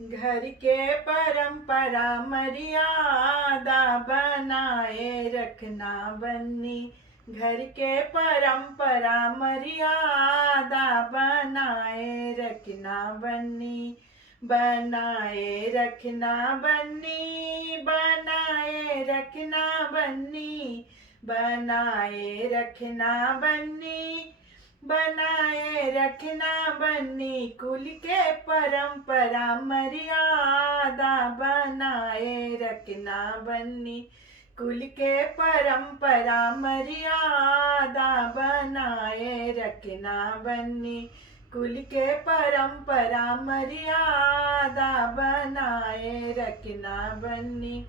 घर के परंपरा मर्यादा बनाए रखना बन्नी। घर के परंपरा मर्यादा बनाए रखना बन्नी। बनाए रखना बन्नी, बनाए रखना बन्नी, बनाए रखना बन्नी, बनाए रखना बन्नी। कुल के परंपरा मर्यादा बनाए रखना बन्नी। कुल के परंपरा मर्यादा बनाए रखना बन्नी। कुल के परंपरा मर्यादा बनाए रखना बन्नी।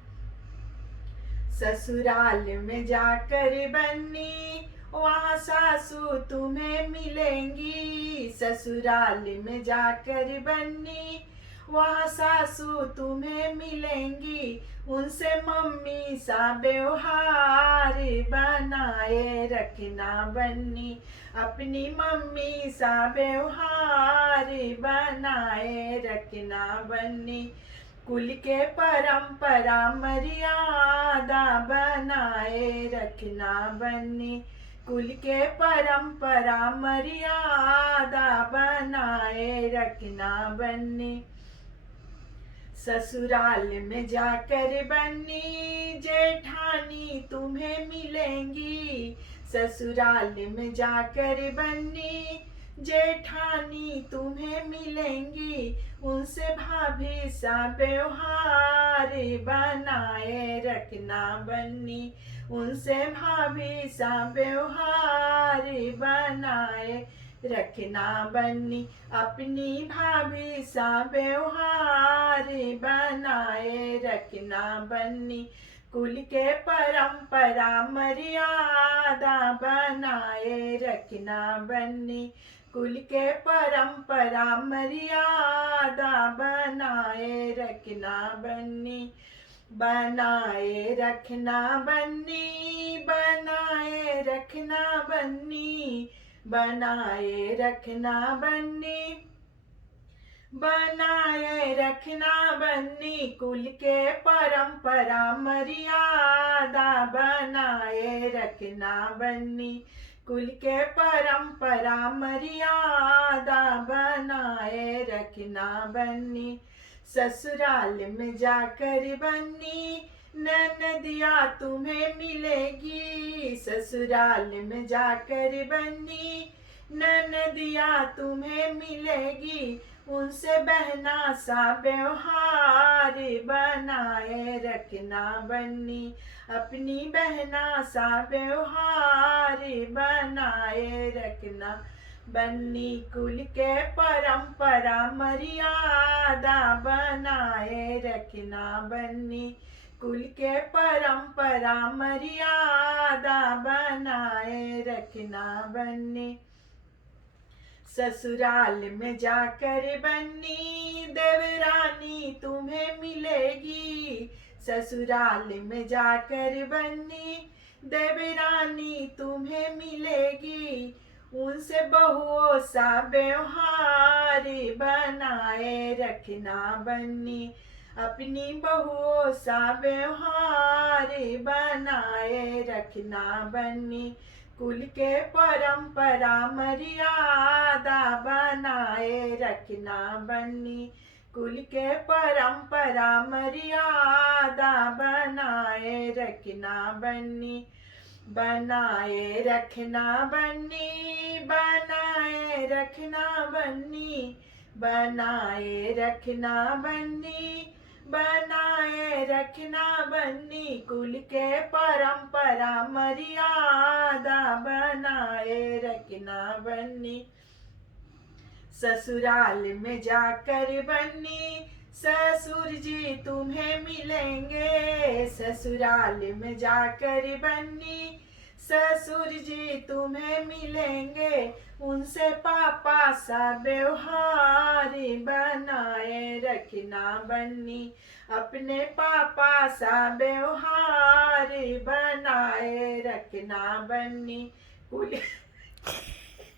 ससुराल में जाकर बन्नी वहाँ सासू तुम्हें मिलेंगी। ससुराल में जाकर बन्नी वहाँ सासू तुम्हें मिलेंगी। उनसे मम्मी सा व्यवहार बनाए रखना बन्नी। अपनी मम्मी सा व्यवहार बनाए रखना बन्नी। कुल के परंपरा मर्यादा बनाए रखना बन्नी। कुल के परंपरा मर्यादा बनाए रखना बन्नी। ससुराल में जाकर बन्नी जेठानी तुम्हें मिलेंगी। ससुराल में जाकर बन्नी जेठानी तुम्हें मिलेंगी। उनसे भाभी सा व्यवहार बनाए रखना बन्नी। उनसे भाभी सा व्यवहार बनाए रखना बन्नी। अपनी भाभी सा व्यवहार बनाए रखना बन्नी। कुल के परंपरा मर्यादा बनाए रखना बन्नी। कुल के परंपरा मर्यादा बनाए रखना बन्नी। बनाए रखना बन्नी, बनाए रखना बन्नी, बनाए रखना बन्नी, बनाए रखना बन्नी। कुल के परंपरा मर्यादा बनाए रखना बन्नी। कुल के परंपरा मर्यादा बनाए रखना बन्नी। ससुराल में जाकर बन्नी ननदिया तुम्हें मिलेगी। ससुराल में जाकर बन्नी ननदिया तुम्हें मिलेगी। उनसे बहना सा व्यवहार बनाए रखना बन्नी। अपनी बहना सा व्यवहार बनाए रखना बन्नी। कुल के परंपरा मर्यादा बनाए रखना बन्नी। कुल के परंपरा मर्यादा बनाए रखना बन्नी। ससुराल में जाकर बन्नी देवरानी तुम्हें मिलेगी। ससुराल में जाकर बन्नी देवरानी तुम्हें मिलेगी। उनसे बहुओं सा व्यवहार बनाए रखना बन्नी। अपनी बहुओं सा व्यवहार बनाए रखना बन्नी। कुल के परंपरा मर्यादा बनाए रखना बन्नी। कुल के परंपरा मर्यादा बनाए रखना बन्नी। बनाए रखना बन्नी, बनाए रखना बन्नी, बनाए रखना बन्नी, बनाए रखना बन्नी। कुल के परंपरा मर्यादा बनाए रखना बन्नी। ससुराल में जाकर बन्नी ससुर जी तुम्हें मिलेंगे। ससुराल में जाकर बन्नी ससुर जी तुम्हें मिलेंगे। उनसे पापा सा व्यवहार बनाए रखना बन्नी। अपने पापा सा व्यवहार बनाए रखना बन्नी। कुल